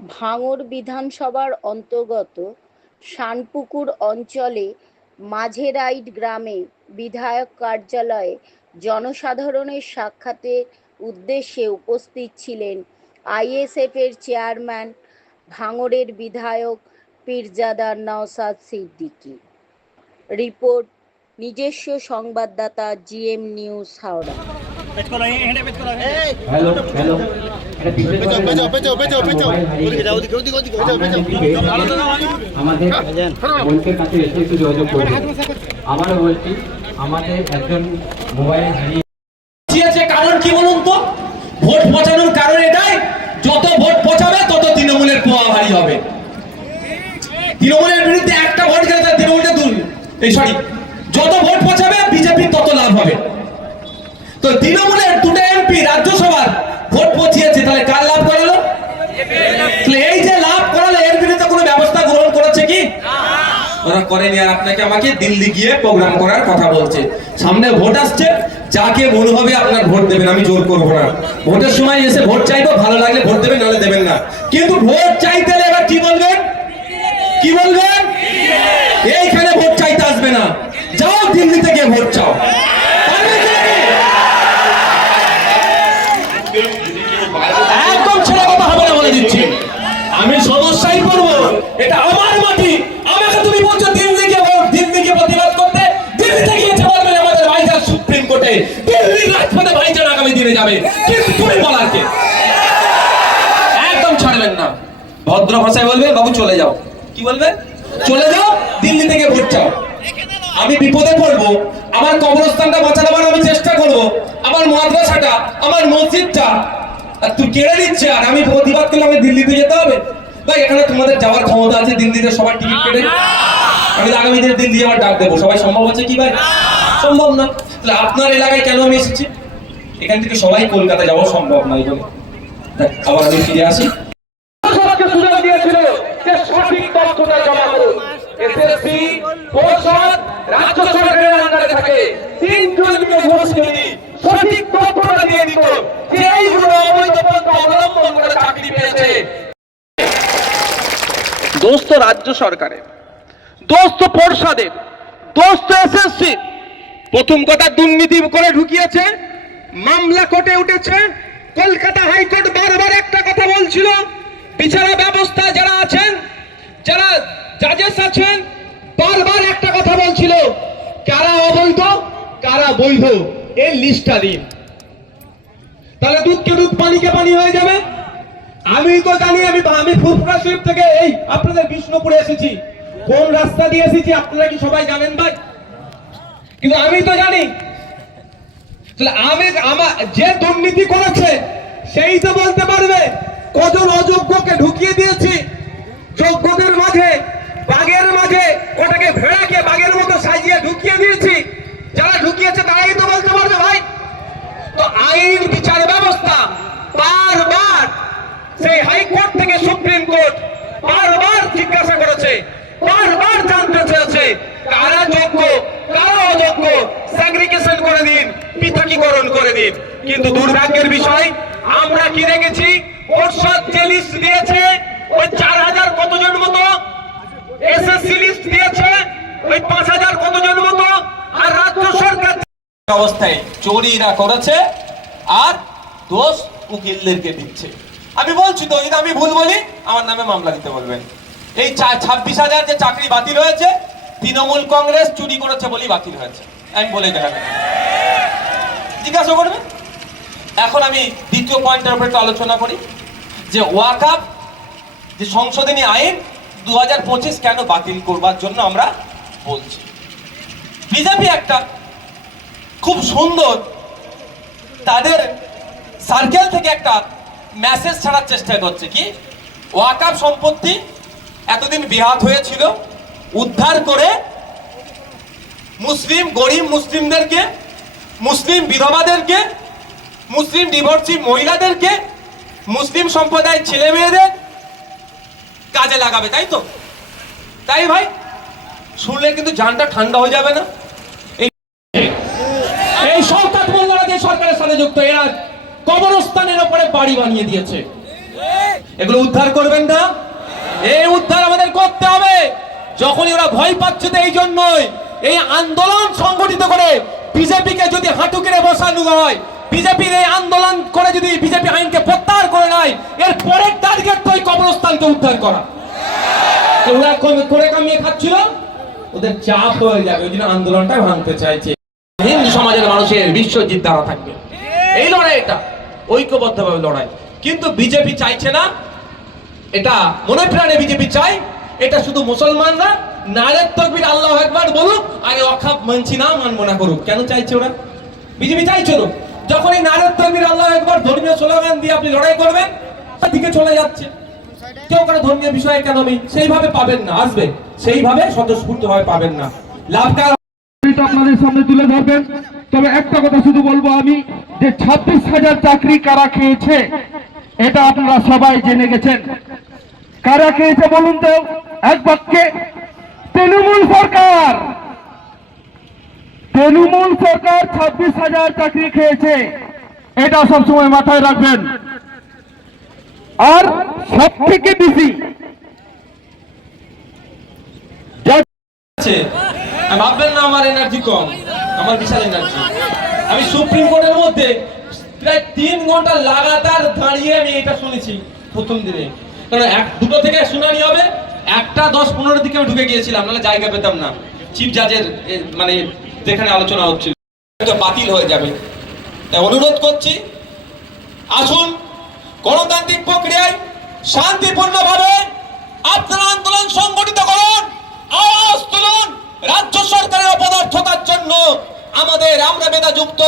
ভাঙড় বিধানসভার অন্তর্গত শানপুকুর অঞ্চলে মাঝেরাইড গ্রামে বিধায়ক কার্যালয়ে জনসাধারণের সাক্ষাতের উদ্দেশ্যে উপস্থিত ছিলেন আইএসএফের চেয়ারম্যান ভাঙড়ের বিধায়ক পীরজাদা নওশাদ সিদ্দিকী। রিপোর্ট নিজস্ব সংবাদদাতা GM news Howrah. Hello hello আমাদের বোনকে কাছে এসে একটু যোগাযোগ করবে। আমারও বলছি আমাদের একজন মোবাইল হারিয়ে কারণ কি বলুন তো? ভোট পচানোর কারণ এটাই, যত ভোট পচাবে তত তৃণমূলের পোয়া ভারী হবে। তৃণমূলের বিরুদ্ধে একটা ভোট গেলে তার তৃণমূলটা যত ভোট পচাবে বিজেপি তত লাভ হবে। তো তৃণমূলের দুটো এমপি রাজ্যসভার ভোট পচিয়েছে, তাহলে কার লাভ করালো? এই যে লাভ করালো এর বিরুদ্ধে কোনো ব্যবস্থা গ্রহণ করেছে কি? ওরা করেনি। আর আপনাকে আমাকে দিল্লি গিয়ে প্রোগ্রাম করার কথা বলছে। সামনে ভোট আসছে, যাকে মনে হবে আপনার ভোট দেবেন, আমি জোর করবো না। ভোটের সময় এসে ভোট চাইবো, ভালো লাগলে ভোট দেবেন, নাহলে দেবেন না। কিন্তু ভোট চাইতে এবার কি বলবেন? কি বলবেন? এইখানে ভোট চাইতে আসবে না, যাও দিল্লিতে গিয়ে ভোট চাও। একদম ছেলে কথা হবে না বলে দিচ্ছি। আমি সমস্যায় পড়বো, এটা আমার মাটি। আমাকে তুমি বলছো দিল্লি গিয়ে প্রতিবাদ করতে, দিল্লিতে গিয়েছে বলবেন আমাদের ভাইজান সুপ্রিম কোর্টে, দিল্লির রাজপথে ভাইজান আগামী দিনে যাবে, কিন্তু তুমি বলার কে? একদম ছাড়বেন না। ভদ্র ভাষায় বলবে, বাবু চলে যাও। কি বলবে? চলে যাও, দিল্লি থেকে ভোট চাও। আমি বিপদে পড়বো, আমার কবরস্থানটা বাঁচা দেওয়ার আমি চেষ্টা করবো, আমার মাদ্রাসাটা, আমার মসজিদটা আর তুই কেড়ে নিচ্ছে, আর আমি প্রতিবাদ করলে আমি দিল্লিতে যেতে হবে? ভাই এখানে তোমাদের যাওয়ার ক্ষমতা আছে, দিল্লিতে সবার টিকিট কেটে আমি আগামী দিনে দিল্লি যাওয়ার ডাক দেবো। সবাই সম্ভব আছে কি ভাই? সম্ভব না। তাহলে আপনার এলাকায় কেন আমি এসেছি? এখান থেকে সবাই কলকাতা যাওয়া সম্ভব নয় বলে। আবার আমি ফিরে আসি। সুযোগ দিয়েছিল যে সঠিক তথ্যটা জমা করুন। এসএসসি পরিষদ রাজ্য সরকারের আন্ডারে থাকে, তিনজনকে ঘুষ যদি সঠিক তথ্যটা দিয়ে দিত যে এইগুলো অবৈধ পন্থা অবলম্বন করে চাকরি পেয়েছে। দোষ তো রাজ্য সরকারের, দোষ তো পরিষদের, দোষ তো এসএসসি। প্রথম কথা, দুর্নীতি করে ঢুকিয়েছে, মামলা কোর্টে উঠেছে। কলকাতা হাইকোর্ট বারবার একটা কথা বলছিল, বিচার ব্যবস্থা যারা আছেন, যারা জাজেস আছেন, বারবার একটা কথা বলছিল, কারা অবৈধ কারা বৈধ এই লিস্টটা দিন। তাহলে দুধকে দুধ পানিকে পানি হয়ে যাবে। আমি তো জানি, আমি ফুরফুরা শরীফ থেকে এই আপনাদের বিষ্ণুপুরে এসেছি। কোন রাস্তা দিয়ে এসেছি আপনারা কি সবাই জানেন ভাই? কিন্তু আমি তো জানি। তাহলে আমার যে দুর্নীতি করেছে সেই তো বলতে পারবে কজন অযোগ্যকে ঢুকিয়ে দিয়েছি, যোগ্যদের মাঝে বাঘের মাঝে ওটাকে ভেড়াকে বাঘের মতো সাজিয়ে ঢুকিয়ে দিয়েছি। যারা ঢুকিয়েছে তারাই তো বলতে পারবে ভাই। তো আইন বিচার ব্যবস্থা বারবার সেই হাইকোর্ট থেকে সুপ্রিম কোর্ট বারবার জিজ্ঞাসা করেছে, বারবার জানতে চেয়েছে কারা যোগ্য কারা অযোগ্য, সেগ্রিগেশন করে দিন, পৃথকীকরণ করে দিন। কিন্তু দুর্ভাগ্যের বিষয়, আমরা কি দেখেছি? পরিষদ যে লিস্ট দিয়েছে ওই 4000 কতজন মতো, এসএসসি লিস্ট দিয়েছে ওই 5000 কতজন মতো, আর রাজ্য সরকার অবস্থায় চোরিরা করেছে আর দোষ উকিলদেরকে দিচ্ছে। আমি বলছি তো, যদি আমি ভুল বলি আমার নামে মামলা দিতে বলবেন। এই 26,000 যে চাকরি বাতিল হয়েছে, তৃণমূল কংগ্রেস চুরি করেছে বলেই বাতিল হয়েছে, আমি বলে গেলাম। জিজ্ঞাসা করবেন। এখন আমি দ্বিতীয় পয়েন্টের উপরে একটু আলোচনা করি, যে ওয়াকফ যে সংশোধনী আইন 2025 কেন বাতিল করবার জন্য আমরা বলছি। বিজেপি একটা খুব সুন্দর তাদের সার্কেল থেকে একটা মেসেজ ছাড়ার চেষ্টা করছে, কি ওয়াকফ সম্পত্তি এতদিন বিহাত হয়েছিল, উদ্ধার করে মুসলিম গরিব মুসলিমদেরকে, মুসলিম বিধবাদেরকে, মুসলিম ডিভোর্সি মহিলাদেরকে, মুসলিম সম্প্রদায়ের ছেলে মেয়েদের কাজে লাগাবে, তাই তো? তাই ভাই, শুনলে কিন্তু জানটা ঠান্ডা হয়ে যাবে না? এই শওকত মোল্লারা যে সরকারের সাথে যুক্ত, এরা কবরস্থানের উপরে বাড়ি বানিয়ে দিয়েছে। এগুলো উদ্ধার করবেন না? এই উদ্ধার আমাদের করতে হবে। যখনই ওরা ভয় পাচ্ছে তো এই জন্যই এই আন্দোলন সংগঠিত করে বিজেপিকে যদি হাঁটু কেড়ে বসানো হয়, বিজেপির এই আন্দোলন করে যদি বিজেপি আইনকে প্রত্যাহার করে নেয়, এর পরের টার্গেট তো এই কবরস্থানকে উদ্ধার করা। ওরা করে কামিয়ে খাচ্ছিল, ওদের চাপ হয়ে যাবে, ওই জন্য আন্দোলনটা ভাঙতে চাইছে। হিন্দু সমাজের মানুষের বিশ্বজিৎ দ্বারা থাকবে এই লড়াইটা, ঐক্যবদ্ধভাবে লড়াই। কিন্তু বিজেপি চাইছে না, এটা মনে প্রাণে বিজেপি চাই এটা শুধু মুসলমানরা নারে তাকবীর আল্লাহু আকবার বলুক আর ওয়াকফ মানছি না মানবো না করুক। কেন চাইছে ওরা? বিজেপি চাইছে না। যখন এই নারে তাকবীর আল্লাহু আকবার ধর্মীয় স্লোগান দিয়ে আপনি লড়াই করবেন, দিকে চলে যাচ্ছে। কেউ কোনো ধর্মীয় বিষয়ে কেন সেইভাবে পাবেন না, আসবে সেইভাবে স্বতঃস্ফূর্তভাবে পাবেন না। লাভকার আপনাদের সামনে তুলে ধরবেন। তবে একটা কথা শুধু বলবো আমি, যে 26,000 চাকরি কারা খেয়েছে এটা আপনারা সবাই জেনে গেছেন। কারা খেয়েছে বলুন তো এক বাক্যে? তৃণমূল সরকার। তৃণমূল সরকার 26,000 চাকরি খেয়েছে, এটা সবসময় মাথায় রাখবেন। আর সব থেকে বেশি ভাববেন না আমার এনার্জি কম, আমার বিশাল এনার্জি। আমি সুপ্রিম কোর্টের মধ্যে প্রায় 3 ঘন্টা লাগাতার দাঁড়িয়ে আমি এটা শুনেছি প্রথম দিনে। কারণ দুটো থেকে শুনানি হবে, 1:10-15 দিকে আমি ঢুকে গিয়েছিলাম, নাহলে জায়গা পেতাম না। চিফ জাজের মানে যেখানে আলোচনা হচ্ছিল বাতিল হয়ে যাবে। তাই অনুরোধ করছি, আসুন গণতান্ত্রিক প্রক্রিয়ায় শান্তিপূর্ণভাবে আপনারা আন্দোলন সংগঠিত করুন, আওয়াজ তুলুন। রাজ্য সরকারের অপদার্থতার জন্য আমরা মেধাযুক্ত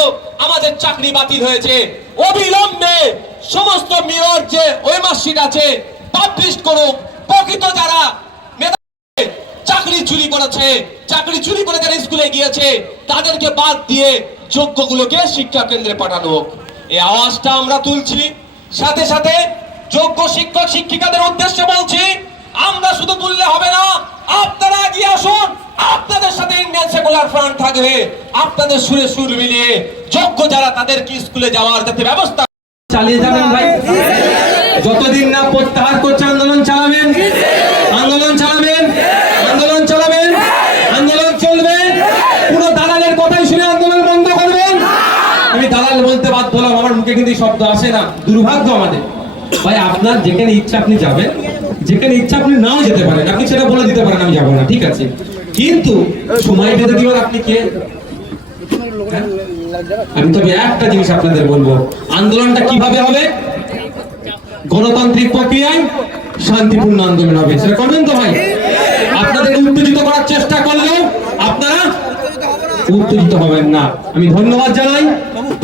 আমাদের চাকরি বাতিল হয়েছে। অবিলম্বে সমস্ত মেয়র যে ওই মার্কশিট আছে পাবলিশ করুক। প্রকৃত যারা চাকরি চুরি করেছে, চাকরি চুরি করে যারা স্কুলে গিয়েছে তাদেরকে বাদ দিয়ে যোগ্যগুলোকে শিক্ষা কেন্দ্রে পাঠানো হোক। এই আওয়াজটা আমরা তুলছি। সাথে সাথে যোগ্য শিক্ষক শিক্ষিকাদের উদ্দেশ্যে বলছি, আমরা শুধু তুললে হবে না, আপনারা এগিয়ে আসুন। আপনাদের সাথে ইন্ডিয়ান সেকুলার ফ্রন্ট থাকবে। আপনাদের সুরে সুর মিলিয়ে যোগ্য যারা তাদেরকে স্কুলে যাওয়ার যাতে ব্যবস্থা চালিয়ে যাবেন ভাই। যতদিন না প্রত্যাহার করছে আন্দোলন চালাবেন, আন্দোলন চালাবেন, আন্দোলন চালাবেন, আন্দোলন চলবে। পুরো দালালের কথাই শুনে আন্দোলন বন্ধ করবেন। আমি দালাল বলতে বাধ্য হলাম, আমার মুখে কিন্তু শব্দ আসে না, দুর্ভাগ্য আমাদের। ভাই আপনার যেখানে ইচ্ছা আপনি যাবেন, যেখানে ইচ্ছা আপনি নাও যেতে পারেন, আপনি সেটা বলে দিতে পারেন আমি যাবো না, ঠিক আছে। কিন্তু সময় বেঁধে দিবার আপনি কে? আমি তবে একটা জিনিস আপনাদের বলবো, আন্দোলনটা কিভাবে হবে? গণতান্ত্রিক প্রক্রিয়ায় শান্তিপূর্ণ আন্দোলন হবে। সেটা করবেন তো ভাই? আপনাদের উত্তেজিত করার চেষ্টা করলেও আপনারা উত্তেজিত হবেন না। আমি ধন্যবাদ জানাই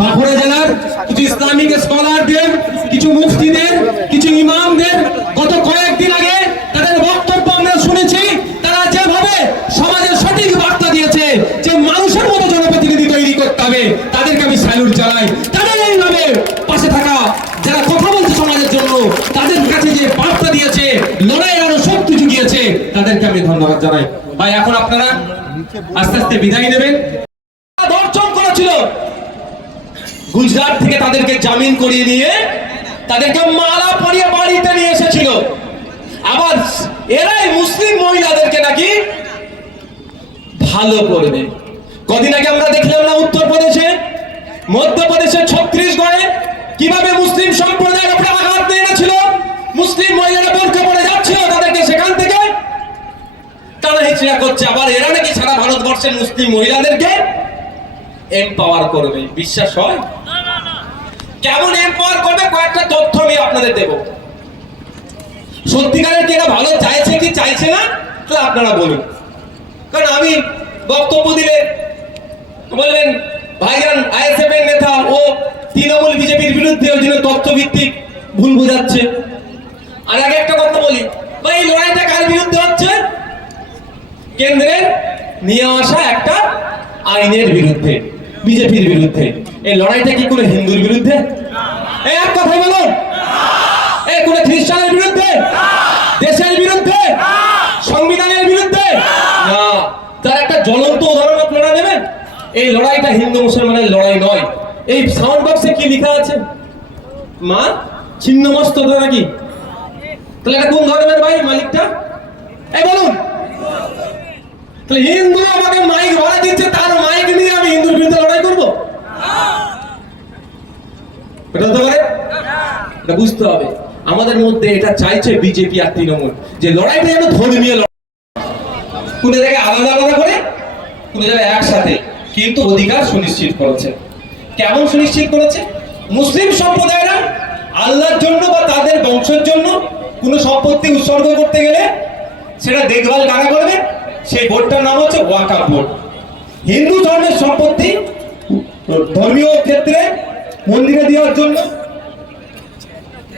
বাঁকুড়া জেলার কিছু ইসলামিক স্কলারদের, কিছু মুফতিদের, কিছু ইমামদের। গত কয়েকদিন আগে তাদের বক্তব্য আমরা শুনেছি, তারা যেভাবে সমাজের সঠিক বার্তা দিয়েছে যে মানুষের মতো জনপ্রতিনিধি তৈরি করতে হবে, তাদেরকে আমি স্যালুট জানাই। তাদের এইভাবে পাশে থাকা যারা কথা বলছে সমাজের জন্য, তাদের কাছে যে বার্তা দিয়েছে, লড়াইয়ের আরো শক্তি জুগিয়েছে, তাদেরকে আমি ধন্যবাদ জানাই। ভাই এখন আপনারা আস্তে আস্তে বিদায় নেবেন। ধর্ষণ করেছিল, গুজরাট থেকে তাদেরকে জামিন করিয়ে নিয়ে তাদেরকে মালা পরিয়ে বাড়িতে নিয়ে এসেছিল। আবার এরাই মুসলিম মহিলাদেরকে নাকি ভালো করবে। কদিন আগে আমরা দেখলাম না উত্তরপ্রদেশে, মধ্যপ্রদেশে, ছত্তিশগড়ে কিভাবে মুসলিম সম্প্রদায়ের উপরে আঘাত এনেছিল। মুসলিম মহিলারা বোরকা পরে যাচ্ছিল, তাদেরকে সেখান থেকে তারা হিচড়া করছে। আবার এরা নাকি সারা ভারতবর্ষের মুসলিম মহিলাদেরকে এম্পাওয়ার করবে। বিশ্বাস হয়? কেমন এম্পাওয়ার করবে কয়েকটা তথ্য আমি আপনাদের দেব। সত্যিকারের কি এরা ভালো চাইছে কি চাইছে না তাহলে আপনারা বলুন। কারণ আমি বক্তব্য দিলে বলবেন ভাইজান আইএসএফ এর নেতা ও তৃণমূল বিজেপির বিরুদ্ধে ওই জন্য তথ্যভিত্তিক ভুল বোঝাচ্ছে। আর আগে একটা কথা বলি, ভাই এই লড়াইটা কার বিরুদ্ধে হচ্ছে? কেন্দ্রের নিয়ে আসা একটা আইনের বিরুদ্ধে, বিজেপির বিরুদ্ধে। এই লড়াইটা কি কোনো হিন্দুর বিরুদ্ধে? এই এক কথা বলুন, এই কোনো খ্রিস্টানের বিরুদ্ধে, দেশের বিরুদ্ধে, সংবিধানের বিরুদ্ধে না। তার একটা জ্বলন্ত উদাহরণ আপনারা নেবেন। এই লড়াইটা হিন্দু মুসলমানের লড়াই নয়। এই সাউন্ড বক্সে কি লেখা আছে? মা ছিন্ন মস্তক নাকি তাহলে এটা কোন ধর্মের ভাই মালিকটা? এই বলুন। তাহলে হিন্দু আমাকে মাইক ভাড়া দিচ্ছে, তার মাইক নিয়ে আমি হিন্দুর বিরুদ্ধে লড়াই করবো? এটা হতে পারে? এটা বুঝতে হবে। আমাদের মধ্যে এটা চাইছে বিজেপি আর তৃণমূল, যে লড়াইটা যেন ধর্মীয় লড়াই, কোন জায়গায় আলাদা আলাদা করে, কোন জায়গায় একসাথে, কিন্তু অধিকার সুনিশ্চিত করেছে। কেমন সুনিশ্চিত করেছে? মুসলিম সম্প্রদায়রা আল্লাহর জন্য বা তাদের বংশের জন্য কোন সম্পত্তি উৎসর্গ করতে গেলে সেটা দেখভাল কারা করবে? সেই বোর্ডটার নাম হচ্ছে ওয়াকাফ বোর্ড। হিন্দু ধর্মের সম্পত্তি ধর্মীয় ক্ষেত্রে মন্দিরে দেওয়ার জন্য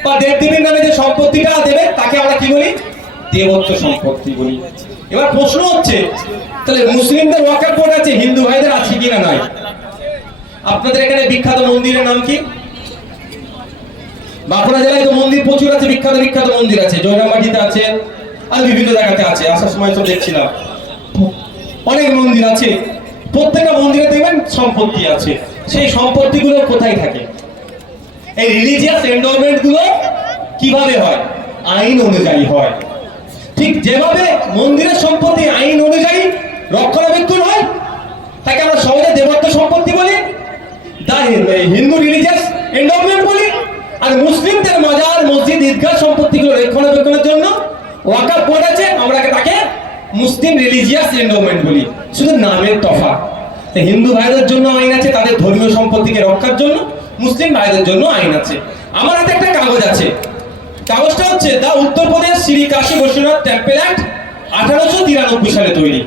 বা দেবদেবীর নামে যে সম্পত্তিটা দেবে তাকে আমরা কি বলি? দেবত্ব সম্পত্তি বলি। এবার প্রশ্ন হচ্ছে, তাহলে মুসলিমদের ওয়াকাফ বোর্ড আছে, হিন্দু ভাইদের আছে কিনা নাই? আপনাদের এখানে বিখ্যাত মন্দিরের নাম কি? বাঁকুড়া জেলায় তো মন্দির প্রচুর আছে, বিখ্যাত বিখ্যাত মন্দির আছে, জয়রামবাটিতে আছে, আর বিভিন্ন জায়গাতে আছে। আসার সময় তো দেখছিলাম অনেক মন্দির আছে। প্রত্যেকটা মন্দিরে দেখবেন সম্পত্তি আছে। সেই সম্পত্তিগুলো কোথায় থাকে? এই রিলিজিয়াস এন্ডোমেন্ট গুলো কিভাবে হয়? আইন অনুযায়ী হয়। ঠিক যেভাবে মন্দিরের সম্পত্তি আইন অনুযায়ী রক্ষণাবেক্ষণ হয়, তাকে আমরা সহজে দেবত্ব সম্পত্তি বলি, হিন্দু রিলিজিয়াস এন্ডোমেন্ট বলি। আর মুসলিমদের মাজার, মসজিদ, ঈদগাহ সম্পত্তিগুলো রক্ষণাবেক্ষণের জন্য ওয়াকাফ বোর্ড আছে, আমরা তাকে মুসলিম রিলিজিয়াস এন্ডোমেন্ট বলি, শুধু নামের তফাৎ। হিন্দু ভাইদের জন্য আইন আছে তাদের ধর্মীয় সম্পত্তিকে রক্ষার জন্য, মুসলিম ভাইদের জন্য আইন আছে। আমার হাতে একটা কাগজ আছে, কাগজটা হচ্ছে দা উত্তরপ্রদেশ শ্রী কাশী বৈশ্বনাথ টেম্পল অ্যাক্ট 1893 সালে তৈরি।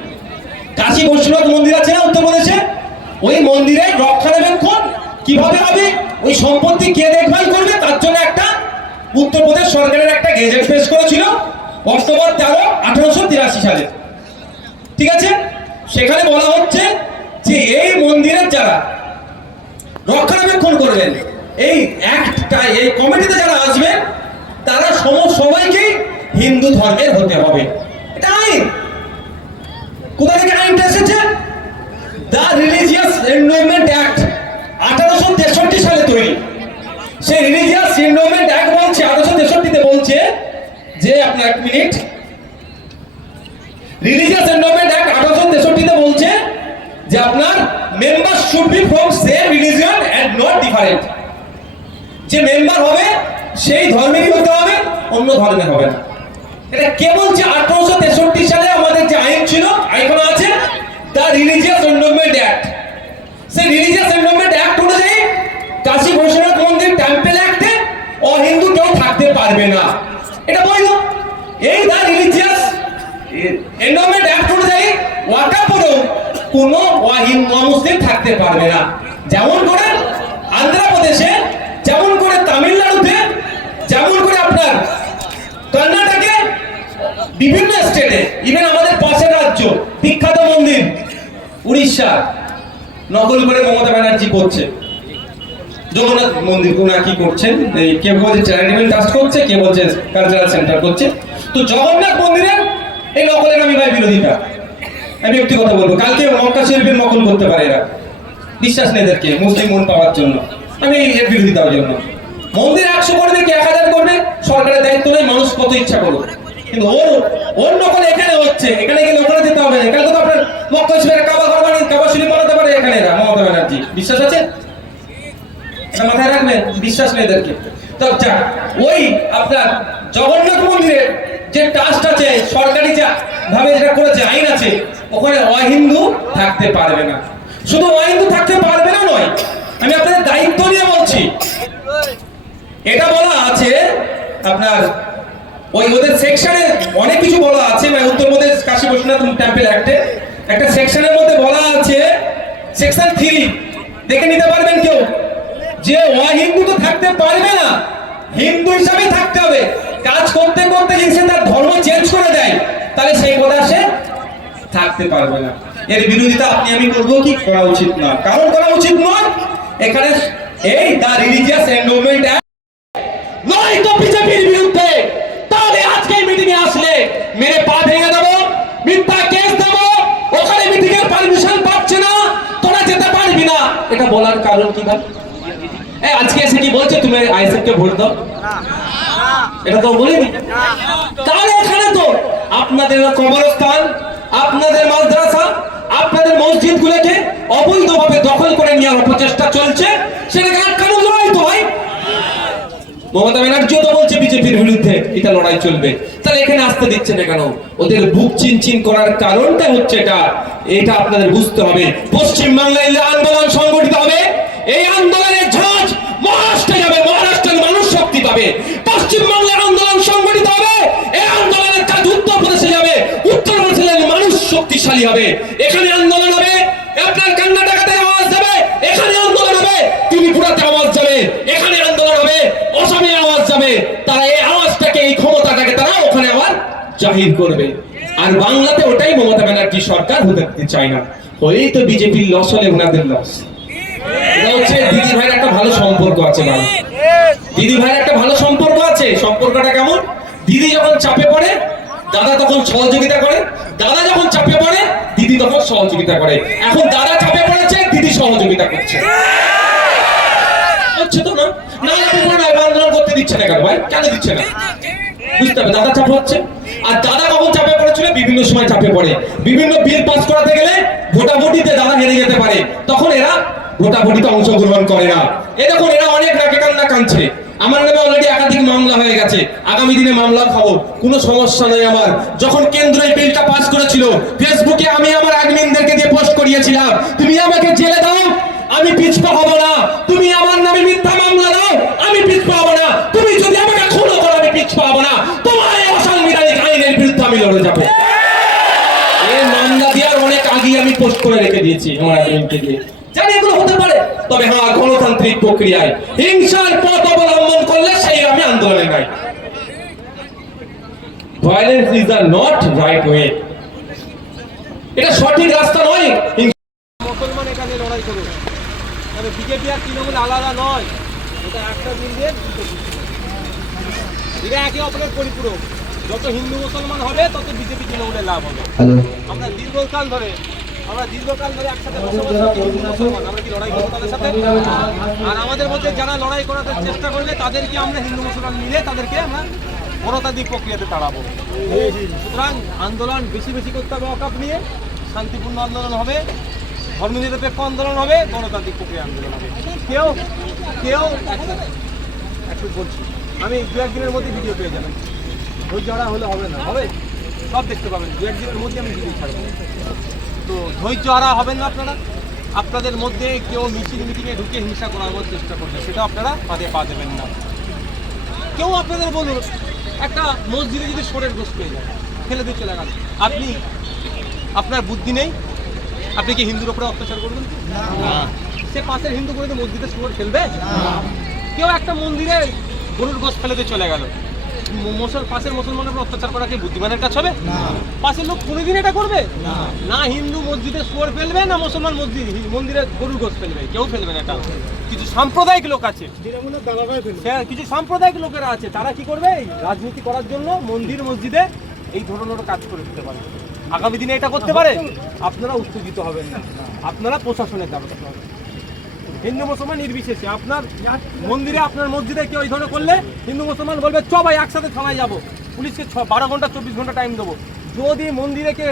কাশী বৈশ্বনাথ মন্দির আছে না উত্তরপ্রদেশে, ওই মন্দিরের রক্ষণাবেক্ষণ কিভাবে হবে, ওই সম্পত্তি কে দেখভাল করবে, তার জন্য একটা উত্তরপ্রদেশ সরকারের একটা গেজেট পেশ করেছিল অক্টোবর 13, 1883 সালে। ঠিক আছে, সেখানে বলা হচ্ছে যে এই মন্দিরের যারা রক্ষণাবেক্ষণ করবেন, এই অ্যাক্টটা, এই কমিটিতে যারা আসবেন, তারা সবাইকেই হিন্দু ধর্মের হতে হবে। এটা আইন। কোথা থেকে আইনটা এসেছে? দা রিলিজিয়াস এন্ডোমেন্ট অ্যাক্ট 1863 সালে তৈরি। সেই রিলিজিয়াস এন্ডোমেন্ট অ্যাক্ট বলছে 1863-তে বলছে যে, আপনার এক মিনিট, রিলিজিয়াস এন্ডোমেন্ট অ্যাক্ট 1863-তে বলছে যে আপনার member should be from same religion and not different. যে মেম্বার হবে সেই ধর্মেরই হতে হবে, অন্য ধর্মের হবে না। এটা কে বলছে? 1863 সালে আমাদের যে আইন ছিল, এখনো আছে, দা রিলিজিয়াস এন্ডোমেন্ট অ্যাক্ট। সেই রিলিজিয়াস এন্ডোমেন্ট অ্যাক্ট অনুযায়ী কাশী বৈশ্বনাথ মন্দির টেম্পল অ্যাক্টে অহিন্দু কেউ থাকতে পারবে না, এটা বৈধ। এই দা রিলিজিয়াস এন্ডোমেন্ট অ্যাক্ট অনুযায়ী ওয়াকাফ বোর্ডেও কোনো অমুসলিম থাকতে পারবে না। যেমন করে আন্ধ্রপ্রদেশে, যেমন করে তামিলনাড়ুতে, যেমন করে আপনার কর্ণাটকে, বিভিন্ন স্টেটে, ইভেন আমাদের পাশের রাজ্য বিখ্যাত মন্দির উড়িষ্যা, নকল করে মমতা ব্যানার্জি করছে। জগন্নাথ মন্দির কোনা কি করছেন, কে বলছে চ্যারিটেবল ট্রাস্ট করছে, কে বলছে কালচারাল সেন্টার করছে। তো জগন্নাথ মন্দিরের এই নকলের আমি ভাই বিরোধিতা। আমি একটি কথা বলবো, কালকে মক্কা শরীফের নকল করতে পারে এরা, বিশ্বাস নেই এদেরকে মুসলিম মন পাওয়ার জন্য। আমি এর বিরোধিতার জন্য। মন্দির 100 করবে কি 1000 করবে, সরকারের দায়িত্ব নেই, মানুষ কত ইচ্ছা করবে। কিন্তু ওর নকল এখানে হচ্ছে, এখানে গিয়ে নকলে দিতে হবে। এখানে তো আপনার মক্কা শরীফের কাবা ঘর বানিয়ে কাবা শরীফ বানাতে পারে এখানে এরা, মমতা ব্যানার্জি। বিশ্বাস আছে? এটা মাথায় রাখবেন, বিশ্বাস নেই এদেরকে। তো ওই আপনার জগন্নাথ মন্দিরের যে ট্রাস্ট আছে, সরকারি যা ভাবে যেটা করেছে, আইন আছে, ওখানে অহিন্দু থাকতে পারবে না। শুধু অহিন্দু থাকতে পারবে না নয়, আমি আপনাদের দায়িত্ব নিয়ে বলছি। এটা বলা আছে আপনার ওই ওদের সেকশনে অনেক কিছু বলা আছে, মানে উত্তরপ্রদেশ কাশী বৈশ্বনাথ টেম্পল অ্যাক্টে একটা সেকশনের মধ্যে বলা আছে, সেকশন 3 দেখে নিতে পারবেন কেউ, যে অহিন্দু তো থাকতে পারবে না, হিন্দু হিসাবেই থাকতে হবে। কাজ করতে করতে যদি সে তার ধর্ম চেঞ্জ করে দেয়, তাহলে সেই কথা সে থাকতে পারবে না। এর বিরোধিতা আপনি আমি করবো কি? করা উচিত না। কারণ করা উচিত নয়, এখানে এই দা রিলিজিয়াস এন্ডোমেন্ট অ্যাক্ট নয় তো বিজেপির বিরুদ্ধে, তাহলে আজকে মিটিং এ আসলে মেরে পা ভেঙে দেবো, মিথ্যা কেস দেবো, ওখানে মিটিং এর পারমিশন পাচ্ছে না, তোরা যেতে পারবি না। এটা বলার কারণ কি ভাই? আজকে এসে কি বলছে তুমি আইএসএফ কে ভোট দাও? এটা তো বলিনি। তাহলে এখানে তো আপনাদের কবরস্থান, আপনাদের মাদ্রাসা, আপনাদের মসজিদগুলোকে অবৈধভাবে দখল করে নেওয়ার অপচেষ্টা চলছে, সেটাকে আটকানো লড়াই তো ভাই। মমতা ব্যানার্জিও তো বলছে বিজেপির বিরুদ্ধে এটা লড়াই চলবে, তাহলে এখানে আসতে দিচ্ছে না কেন? ওদের বুক চিনচিন করার কারণটা হচ্ছে এটা আপনাদের বুঝতে হবে। পশ্চিমবাংলায় যে আন্দোলন সংগঠিত হবে, এই আন্দোলনের ঝাঁজ মহারাষ্ট্রে যাবে, মহারাষ্ট্রের মানুষ শক্তি পাবে। পশ্চিমবাংলার আন্দোলন সংগঠিত হবে, এই আন্দোলনের কাজ উত্তরপ্রদেশে যাবে, উত্তরপ্রদেশের মানুষ শক্তিশালী হবে। এখানে আন্দোলন হবে, আপনার কর্ণাটকাতে আওয়াজ যাবে, এখানে আন্দোলন হবে, ত্রিপুরাতে আওয়াজ যাবে, এখানে আন্দোলন হবে, অসমে আওয়াজ যাবে। তারা এই আওয়াজটাকে, এই ক্ষমতাটাকে তারা ওখানে আবার জাহির করবে। আর বাংলাতে ওটাই মমতা ব্যানার্জি সরকার হতে দিতে চায় না। হলেই তো বিজেপির লস হলে ওনাদের লস। এটা হচ্ছে দিদি ভাইয়ের একটা ভালো সম্পর্ক আছে না, দিদি ভাইয়ের একটা ভালো সম্পর্ক আছে। সম্পর্কটা কেমন? দিদি যখন চাপে পড়ে দাদা তখন সহযোগিতা করে, দাদা যখন চাপে পড়ে দিদি তখন সহযোগিতা করে। এখন দাদা চাপে পড়েছে, দিদি সহযোগিতা করছে। হচ্ছে তো না? না আন্দোলন করতে দিচ্ছে না কেন ভাই? কেন দিচ্ছে না? বুঝতে হবে, দাদা চাপ হচ্ছে। আর দাদা কখন চাপে পড়েছিল? বিভিন্ন সময় চাপে পড়ে। বিভিন্ন বিল পাস করাতে গেলে ভোটাভুটিতে দাদা হেরে যেতে পারে, তখন এরা ভোটাভুটিতে অংশগ্রহণ করে না। এ দেখুন, এরা অনেক নাকে কান্না কাঁদছে। আমার নামে অলরেডি একাধিক মামলা হয়ে গেছে, আগামী দিনে মামলা খাবো, কোনো সমস্যা নেই আমার। যখন কেন্দ্র এই বিলটা পাস করেছিল, ফেসবুকে আমি আমার অ্যাডমিনদেরকে দিয়ে পোস্ট করিয়েছিলাম, তুমি আমাকে জেলে দাও, আমি পিছপা হব না। তুমি আমার নামে মিথ্যা মামলা দাও, আমি পিছপা হব না। তুমি যদি আমাকে খুনও করো, আমি পিছপা হব না। তোমার এই অসাংবিধানিক আইনের বিরুদ্ধে আমি লড়ে যাবো। এই মামলা দেওয়ার অনেক আগে আমি পোস্ট করে রেখে দিয়েছি আমার অ্যাডমিনকে দিয়ে। জানি এগুলো হতে পারে, তবে হ্যাঁ, গণতান্ত্রিক প্রক্রিয়ায় হিংসার পথ অবলম্বন করলে সেই আমি আন্দোলনে নাই। Violence is the not right way, এটা সঠিক রাস্তা নয়। মুসলমান এখানে লড়াই করুন, তবে বিজেপি আর তৃণমূল আলাদা নয়, এটা একটা জিনিসের এটা একে অপরের পরিপূরক। যত হিন্দু মুসলমান হবে তত বিজেপি তৃণমূলের লাভ হবে। আমরা দীর্ঘকাল ধরে একসাথে বসবাস করি, হিন্দু মুসলমান, আমরা কি লড়াই করবো তাদের সাথে? আর আমাদের মধ্যে যারা লড়াই করার চেষ্টা করবে তাদেরকে আমরা হিন্দু মুসলমান মিলে তাদেরকে আমরা গণতান্ত্রিক প্রক্রিয়াতে তাড়াবো। সুতরাং আন্দোলন বেশি বেশি করতে হবে, অকাপ নিয়ে শান্তিপূর্ণ আন্দোলন হবে, ধর্মনিরপেক্ষ আন্দোলন হবে, গণতান্ত্রিক প্রক্রিয়া আন্দোলন হবে। কেউ একটু বলছি, আমি দু একদিনের মধ্যে ভিডিও পেয়ে যাবেন। ধৈর্য হারা হলে হবে না, হবে, সব দেখতে পাবেন। দু একদিনের মধ্যে আমি ভিডিও ছাড়বো, তো ধৈর্য হারা হবেন না আপনারা। আপনাদের মধ্যে কেউ মিটিংয়ে ঢুকে হিংসা করার চেষ্টা করবে, সেটা আপনারা পা দেবেন না। কেউ আপনাদের বলুন, একটা মসজিদে যদি সোরের গোশ পেয়ে যায়, ফেলে দিয়ে চলে গেল, আপনি, আপনার বুদ্ধি নেই, আপনি কি হিন্দুর উপরে অত্যাচার করবেন? না। সে পাশের হিন্দু করে তো মসজিদে সোর ফেলবে? কেউ একটা মন্দিরে গরুর গোশ ফেলে দিয়ে চলে গেল, পাশের মুসলমানের উপর অত্যাচার করা কি বুদ্ধিমানের কাজ হবে? পাশের লোক কোনোদিন এটা করবে না। হিন্দু মসজিদে সোর ফেলবে না, মুসলমান মন্দিরে গরুর গোশ ফেলবে, কেউ ফেলবে না। এটা কিছু সাম্প্রদায়িক লোক আছে, কিছু সাম্প্রদায়িক লোকেরা আছে, তারা কি করবে? রাজনীতি করার জন্য মসজিদে এই ধরনের কাজ করে দিতে পারে। আগামী দিনে এটা করতে পারে, আপনারা উত্তেজিত হবেন না, আপনারা প্রশাসনের দ্বারস্থ হবেন। হিন্দু মুসলমান নির্বিশেষে আপনার মসজিদে কেউ এই ধরনের করলে হিন্দু মুসলমান বলবে, চ ভাই একসাথে থানায় যাবো, পুলিশকে 12 ঘন্টা 24 ঘন্টা টাইম দেবো। যদি মন্দিরে কে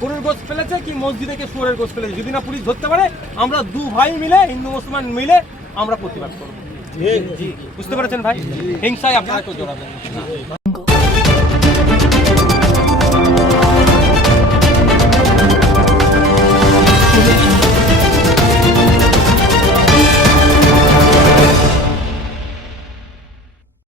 গরুর গোশ ফেলেছে কি মসজিদে কে শুয়োরের গোশ ফেলেছে, যদি না পুলিশ ধরতে পারে, আমরা দু ভাই মিলে, হিন্দু মুসলমান মিলে আমরা প্রতিবাদ করবো। বুঝতে পেরেছেন ভাই? হিংসায় আপনারা কেউ জড়াবেন।